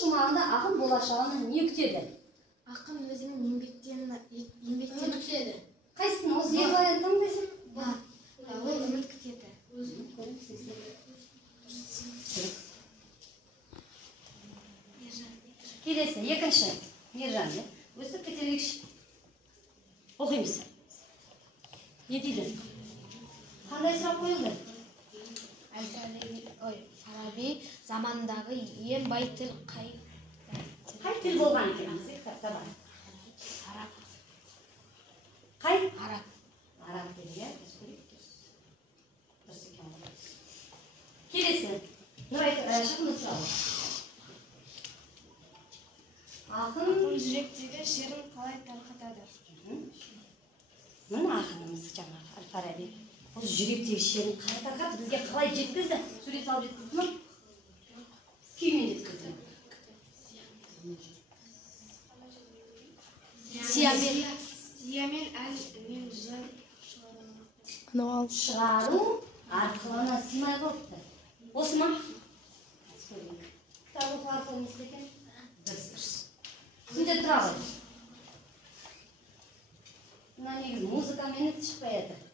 шумағында ақын болашағынан не күтеді? Ақын өзінің еңбектеніп күтеді. Қайсысын осы екі варианттан десек? Ол үміт күтеді. Келесі, екінші. Ержан, өстіп кетелікші. Оқимыз. Не дейді? Қандай сұрақ қойылды? Фараби замандағы ең бай тіл қай тіл болған екен? Кітапта бар. Араб. Қай? Араб. Араб дейді, иә? Дұрыс екен. Келесі. Нұрай, шықымыз сұрауы. Ақын жүректегі шерін қалай тарқатады? Мына ақынымыз жаңағы Әл-Фараби. Ол жүректегі шерін қалай тарқатып, бізге қалай жеткізді? Сурет салып жеткізді ме? Күймен жеткізді. Сиямен ән мен жыр шығару арқылына симай қалыпты. Осы ма? Кітап оқу арқылы емес екен? Дұрыс. Түсінде тұра ғой. Мына негізі музыкамен шықпай жатыр.